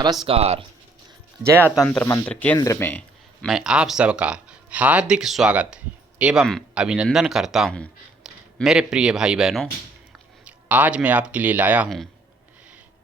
नमस्कार। जया तंत्र मंत्र केंद्र में मैं आप सबका हार्दिक स्वागत एवं अभिनंदन करता हूं। मेरे प्रिय भाई बहनों, आज मैं आपके लिए लाया हूं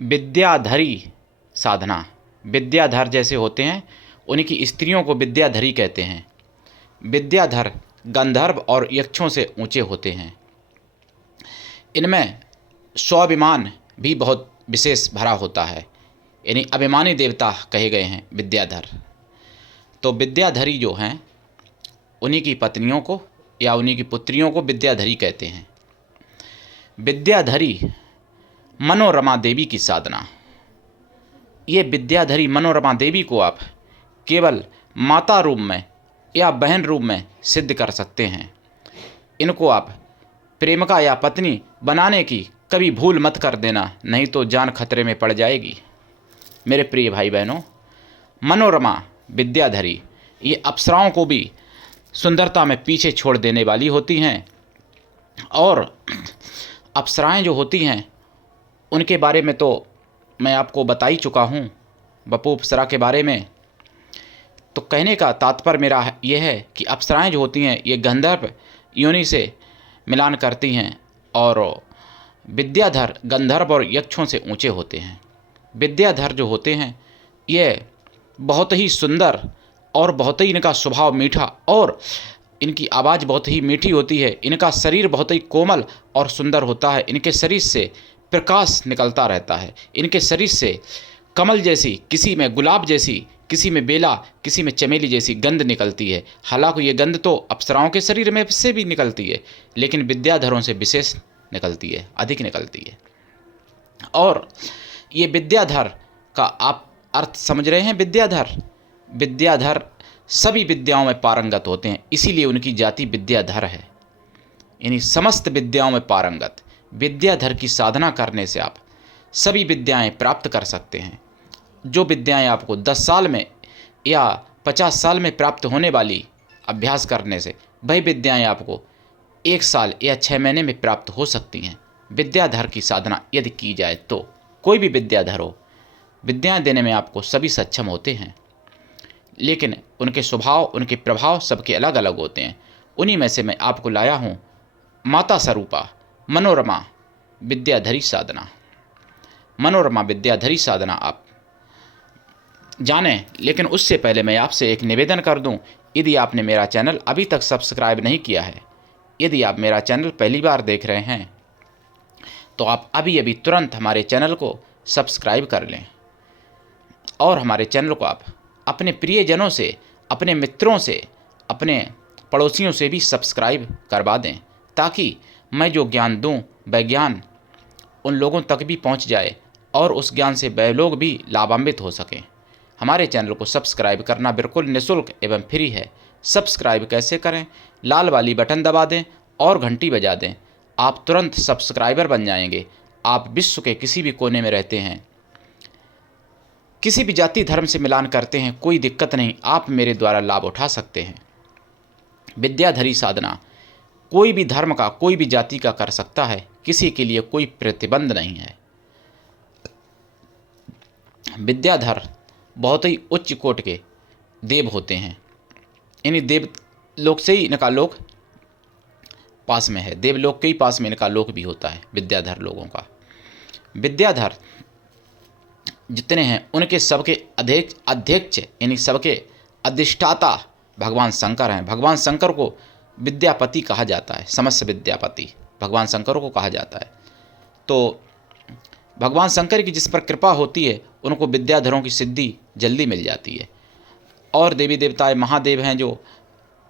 विद्याधरी साधना। विद्याधर जैसे होते हैं उनकी स्त्रियों को विद्याधरी कहते हैं। विद्याधर गंधर्व और यक्षों से ऊंचे होते हैं। इनमें स्वाभिमान भी बहुत विशेष भरा होता है, यानी अभिमानी देवता कहे गए हैं विद्याधर। तो विद्याधरी जो हैं उन्हीं की पत्नियों को या उन्हीं की पुत्रियों को विद्याधरी कहते हैं। विद्याधरी मनोरमा देवी की साधना। ये विद्याधरी मनोरमा देवी को आप केवल माता रूप में या बहन रूप में सिद्ध कर सकते हैं। इनको आप प्रेमिका या पत्नी बनाने की कभी भूल मत कर देना, नहीं तो जान खतरे में पड़ जाएगी। मेरे प्रिय भाई बहनों, मनोरमा विद्याधरी ये अप्सराओं को भी सुंदरता में पीछे छोड़ देने वाली होती हैं। और अप्सराएं जो होती हैं उनके बारे में तो मैं आपको बता ही चुका हूँ, बपू अप्सरा के बारे में। तो कहने का तात्पर्य मेरा ये है कि अप्सराएं जो होती हैं ये गंधर्व योनि से मिलान करती हैं और विद्याधर गंधर्व और यक्षों से ऊंचे होते हैं। विद्याधर जो होते हैं ये बहुत ही सुंदर और बहुत ही इनका स्वभाव मीठा और इनकी आवाज़ बहुत ही मीठी होती है। इनका शरीर बहुत ही कोमल और सुंदर होता है। इनके शरीर से प्रकाश निकलता रहता है। इनके शरीर से कमल जैसी, किसी में गुलाब जैसी, किसी में बेला, किसी में चमेली जैसी गंध निकलती है। हालांकि ये गंध तो अप्सराओं के शरीर में से भी निकलती है, लेकिन विद्याधरों से विशेष निकलती है, अधिक निकलती है। और ये विद्याधर का आप अर्थ समझ रहे हैं। विद्याधर सभी विद्याओं में पारंगत होते हैं, इसीलिए उनकी जाति विद्याधर है, यानी समस्त विद्याओं में पारंगत। विद्याधर की साधना करने से आप सभी विद्याएं प्राप्त कर सकते हैं। जो विद्याएं आपको 10 साल में या 50 साल में प्राप्त होने वाली अभ्यास करने से, वही विद्याएं आपको 1 साल या 6 महीने में प्राप्त हो सकती हैं। विद्याधर की साधना यदि की जाए तो कोई भी विद्याधर हो, विद्याएं देने में आपको सभी सक्षम होते हैं, लेकिन उनके स्वभाव, उनके प्रभाव सबके अलग अलग होते हैं। उन्हीं में से मैं आपको लाया हूँ माता स्वरूपा मनोरमा विद्याधरी साधना। मनोरमा विद्याधरी साधना आप जानें, लेकिन उससे पहले मैं आपसे एक निवेदन कर दूं, यदि आपने मेरा चैनल अभी तक सब्सक्राइब नहीं किया है, यदि आप मेरा चैनल पहली बार देख रहे हैं, तो आप अभी तुरंत हमारे चैनल को सब्सक्राइब कर लें और हमारे चैनल को आप अपने प्रियजनों से, अपने मित्रों से, अपने पड़ोसियों से भी सब्सक्राइब करवा दें, ताकि मैं जो ज्ञान दूं वह ज्ञान उन लोगों तक भी पहुंच जाए और उस ज्ञान से वह लोग भी लाभान्वित हो सकें। हमारे चैनल को सब्सक्राइब करना बिल्कुल निःशुल्क एवं फ्री है। सब्सक्राइब कैसे करें? लाल वाली बटन दबा दें और घंटी बजा दें, आप तुरंत सब्सक्राइबर बन जाएंगे। आप विश्व के किसी भी कोने में रहते हैं, किसी भी जाति धर्म से मिलान करते हैं, कोई दिक्कत नहीं, आप मेरे द्वारा लाभ उठा सकते हैं। विद्याधरी साधना कोई भी धर्म का, कोई भी जाति का कर सकता है, किसी के लिए कोई प्रतिबंध नहीं है। विद्याधर बहुत ही उच्च कोटि के देव होते हैं, यानी देव लोक से ही इनका लोक पास में है, देवलोक के ही पास में इनका लोक भी होता है विद्याधर लोगों का। विद्याधर जितने हैं उनके सबके अध्यक्ष यानी सबके अधिष्ठाता भगवान शंकर हैं। भगवान शंकर को विद्यापति कहा जाता है, समस्त विद्यापति भगवान शंकर को कहा जाता है। तो भगवान शंकर की जिस पर कृपा होती है उनको विद्याधरों की सिद्धि जल्दी मिल जाती है। और देवी देवताएं महादेव हैं, जो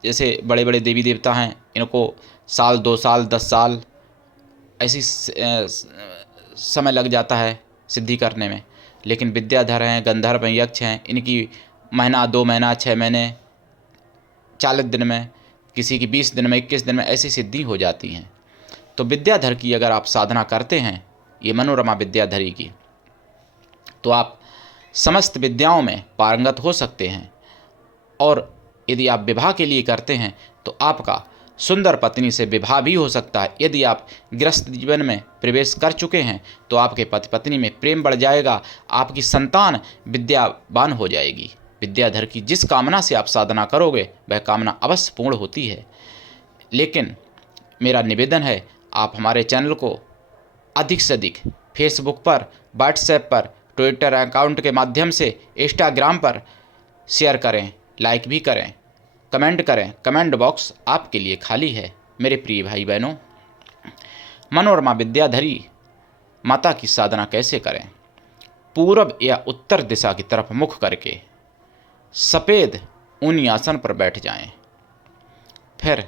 जैसे बड़े बड़े देवी देवता हैं, इनको साल 2 साल 10 साल ऐसी समय लग जाता है सिद्धि करने में, लेकिन विद्याधर हैं, गंधर्व हैं, यक्ष हैं, इनकी महीना 2 महीना 6 महीने 40 दिन में, किसी की 20 दिन में, 21 दिन में ऐसी सिद्धि हो जाती हैं। तो विद्याधर की अगर आप साधना करते हैं, ये मनोरमा विद्याधरी की, तो आप समस्त विद्याओं में पारंगत हो सकते हैं। और यदि आप विवाह के लिए करते हैं तो आपका सुंदर पत्नी से विवाह भी हो सकता है। यदि आप गृहस्थ जीवन में प्रवेश कर चुके हैं तो आपके पति पत्नी में प्रेम बढ़ जाएगा, आपकी संतान विद्यावान हो जाएगी। विद्याधर की जिस कामना से आप साधना करोगे वह कामना अवश्य पूर्ण होती है। लेकिन मेरा निवेदन है, आप हमारे चैनल को अधिक से अधिक फेसबुक पर, व्हाट्सएप पर, ट्विटर अकाउंट के माध्यम से, इंस्टाग्राम पर शेयर करें, लाइक भी करें, कमेंट करें। कमेंट बॉक्स आपके लिए खाली है। मेरे प्रिय भाई बहनों, मनोरमा विद्याधरी माता की साधना कैसे करें? पूर्व या उत्तर दिशा की तरफ मुख करके सफ़ेद ऊनी आसन पर बैठ जाएं। फिर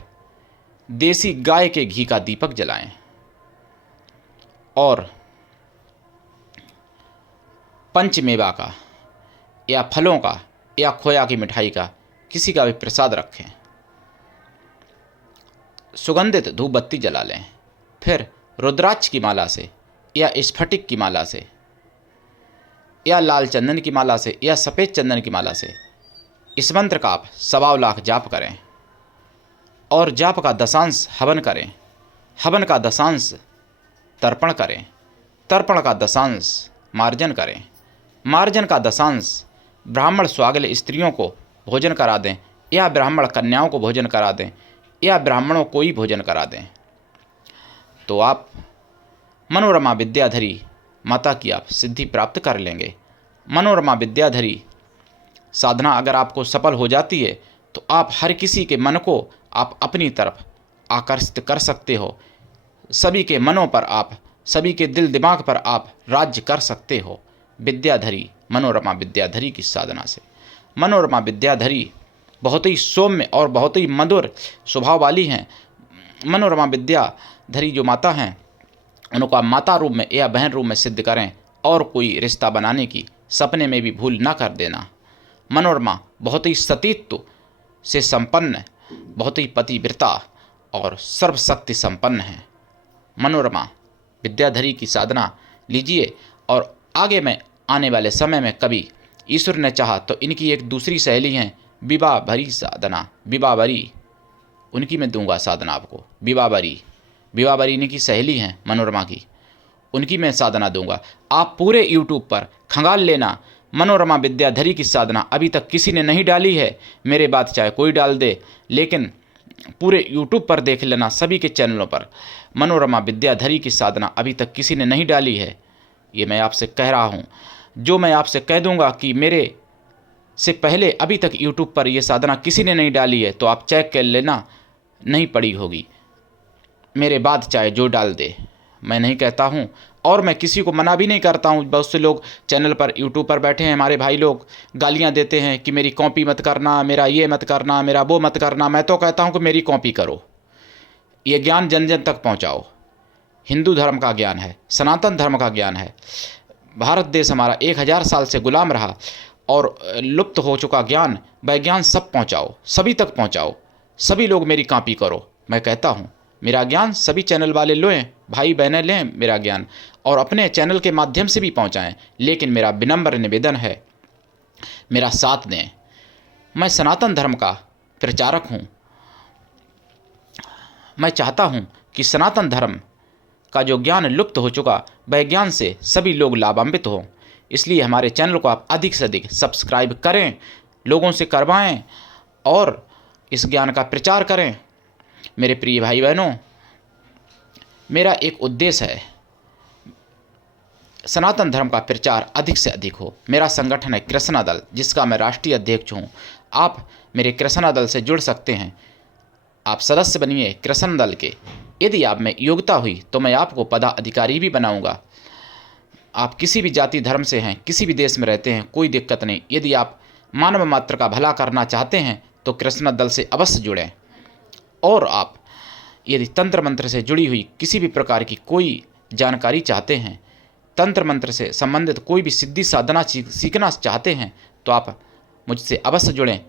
देसी गाय के घी का दीपक जलाएं और पंचमेवा का या फलों का या खोया की मिठाई का किसी का भी प्रसाद रखें। सुगंधित धूप बत्ती जला लें। फिर रुद्राक्ष की माला से या स्फटिक की माला से या लाल चंदन की माला से या सफ़ेद चंदन की माला से इस मंत्र का आप 1.25 लाख जाप करें और जाप का दशांश हवन करें। हवन का दशांश तर्पण करें। तर्पण का दशांश मार्जन करें। मार्जन का दशांश ब्राह्मण स्वागल स्त्रियों को भोजन करा दें या ब्राह्मण कन्याओं को भोजन करा दें या ब्राह्मणों को ही भोजन करा दें। तो आप मनोरमा विद्याधरी माता की आप सिद्धि प्राप्त कर लेंगे। मनोरमा विद्याधरी साधना अगर आपको सफल हो जाती है तो आप हर किसी के मन को आप अपनी तरफ आकर्षित कर सकते हो। सभी के मनों पर आप, सभी के दिल दिमाग पर आप राज्य कर सकते हो विद्याधरी, मनोरमा विद्याधरी की साधना से। मनोरमा विद्याधरी बहुत ही सौम्य और बहुत ही मधुर स्वभाव वाली हैं। मनोरमा विद्याधरी जो माता हैं उनको आप माता रूप में या बहन रूप में सिद्ध करें और कोई रिश्ता बनाने की सपने में भी भूल ना कर देना। मनोरमा बहुत ही सतीत्व से संपन्न, बहुत ही पतिव्रता और सर्वशक्ति संपन्न है। मनोरमा विद्याधरी की साधना लीजिए और आगे में आने वाले समय में कभी ईश्वर ने चाहा तो इनकी एक दूसरी सहेली हैं विवाह भरी साधना, विवाह भरी, उनकी मैं दूंगा साधना आपको। विवाह भरी इनकी सहेली हैं मनोरमा की, उनकी मैं साधना दूंगा। आप पूरे यूट्यूब पर खंगाल लेना, मनोरमा विद्याधरी की साधना अभी तक किसी ने नहीं डाली है। मेरे बाद चाहे कोई डाल दे, लेकिन पूरे यूट्यूब पर देख लेना, सभी के चैनलों पर मनोरमा विद्याधरी की साधना अभी तक किसी ने नहीं डाली है। ये मैं आपसे कह रहा हूँ। जो मैं आपसे कह दूंगा कि मेरे से पहले अभी तक यूट्यूब पर यह साधना किसी ने नहीं डाली है तो आप चेक कर लेना, नहीं पड़ी होगी। मेरे बाद चाहे जो डाल दे, मैं नहीं कहता हूँ और मैं किसी को मना भी नहीं करता हूँ। बहुत से लोग चैनल पर, यूट्यूब पर बैठे हैं, हमारे भाई लोग गालियाँ देते हैं कि मेरी कॉपी मत करना, मेरा ये मत करना, मेरा वो मत करना। मैं तो कहता हूँ कि मेरी कॉपी करो, ये ज्ञान जन जन तक पहुँचाओ। हिंदू धर्म का ज्ञान है, सनातन धर्म का ज्ञान है। भारत देश हमारा 1000 साल से गुलाम रहा और लुप्त हो चुका ज्ञान, वह ज्ञान सब पहुँचाओ, सभी तक पहुँचाओ। सभी लोग मेरी कॉपी करो। मैं कहता हूँ मेरा ज्ञान सभी चैनल वाले लें, भाई बहनें लें मेरा ज्ञान और अपने चैनल के माध्यम से भी पहुँचाएँ। लेकिन मेरा विनम्र निवेदन है, मेरा साथ दें। मैं सनातन धर्म का प्रचारक हूँ। मैं चाहता हूँ कि सनातन धर्म का जो ज्ञान लुप्त हो चुका, वह ज्ञान से सभी लोग लाभान्वित हों। इसलिए हमारे चैनल को आप अधिक से अधिक सब्सक्राइब करें, लोगों से करवाएं और इस ज्ञान का प्रचार करें। मेरे प्रिय भाई बहनों, मेरा एक उद्देश्य है, सनातन धर्म का प्रचार अधिक से अधिक हो। मेरा संगठन है कृष्णा दल, जिसका मैं राष्ट्रीय अध्यक्ष हूँ। आप मेरे कृष्णा दल से जुड़ सकते हैं। आप सदस्य बनिए कृष्णा दल के। यदि आप में योग्यता हुई तो मैं आपको पदाधिकारी भी बनाऊंगा। आप किसी भी जाति धर्म से हैं, किसी भी देश में रहते हैं, कोई दिक्कत नहीं। यदि आप मानव मात्र का भला करना चाहते हैं तो कृष्णा दल से अवश्य जुड़ें। और आप यदि तंत्र मंत्र से जुड़ी हुई किसी भी प्रकार की कोई जानकारी चाहते हैं, तंत्र मंत्र से संबंधित कोई भी सिद्धि साधना सीखना चाहते हैं तो आप मुझसे अवश्य जुड़ें।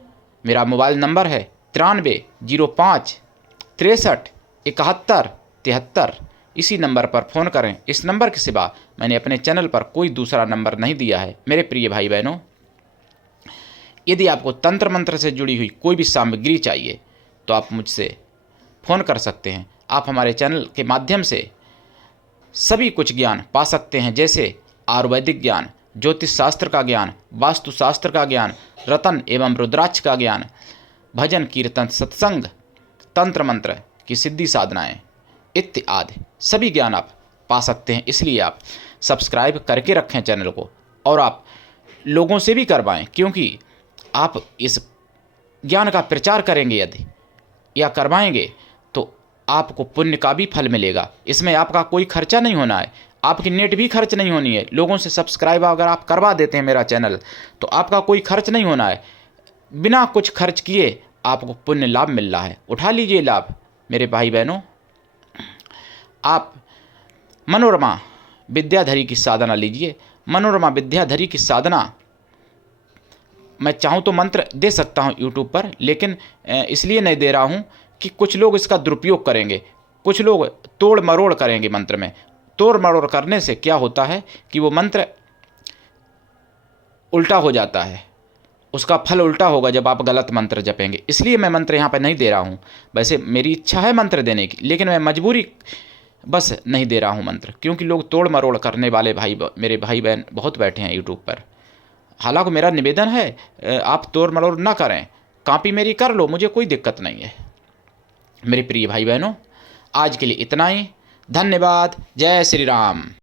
मेरा मोबाइल नंबर है 9305 63 71 73। इसी नंबर पर फ़ोन करें। इस नंबर के सिवा मैंने अपने चैनल पर कोई दूसरा नंबर नहीं दिया है। मेरे प्रिय भाई बहनों, यदि आपको तंत्र मंत्र से जुड़ी हुई कोई भी सामग्री चाहिए तो आप मुझसे फ़ोन कर सकते हैं। आप हमारे चैनल के माध्यम से सभी कुछ ज्ञान पा सकते हैं, जैसे आयुर्वेदिक ज्ञान, ज्योतिष शास्त्र का ज्ञान, वास्तुशास्त्र का ज्ञान, रतन एवं रुद्राक्ष का ज्ञान, भजन कीर्तन सत्संग, तंत्र मंत्र की सिद्धि साधनाएं इत्यादि सभी ज्ञान आप पा सकते हैं। इसलिए आप सब्सक्राइब करके रखें चैनल को, और आप लोगों से भी करवाएं, क्योंकि आप इस ज्ञान का प्रचार करेंगे यदि या करवाएंगे तो आपको पुण्य का भी फल मिलेगा। इसमें आपका कोई खर्चा नहीं होना है, आपकी नेट भी खर्च नहीं होनी है। लोगों से सब्सक्राइब अगर आप करवा देते हैं मेरा चैनल, तो आपका कोई खर्च नहीं होना है। बिना कुछ खर्च किए आपको पुण्य लाभ मिल रहा है। उठा लीजिए लाभ मेरे भाई बहनों। आप मनोरमा विद्याधरी की साधना लीजिए। मनोरमा विद्याधरी की साधना मैं चाहूँ तो मंत्र दे सकता हूँ यूट्यूब पर, लेकिन इसलिए नहीं दे रहा हूँ कि कुछ लोग इसका दुरुपयोग करेंगे, कुछ लोग तोड़ मरोड़ करेंगे मंत्र में। तोड़ मरोड़ करने से क्या होता है कि वो मंत्र उल्टा हो जाता है, उसका फल उल्टा होगा जब आप गलत मंत्र जपेंगे। इसलिए मैं मंत्र यहाँ पर नहीं दे रहा हूँ। वैसे मेरी इच्छा है मंत्र देने की, लेकिन मैं मजबूरी बस नहीं दे रहा हूँ मंत्र, क्योंकि लोग तोड़ मरोड़ करने वाले मेरे भाई बहन बहुत बैठे हैं यूट्यूब पर। हालांकि मेरा निवेदन है आप तोड़ मरोड़ ना करें, कॉपी मेरी कर लो, मुझे कोई दिक्कत नहीं है। मेरे प्रिय भाई बहनों, आज के लिए इतना ही। धन्यवाद। जय श्री राम।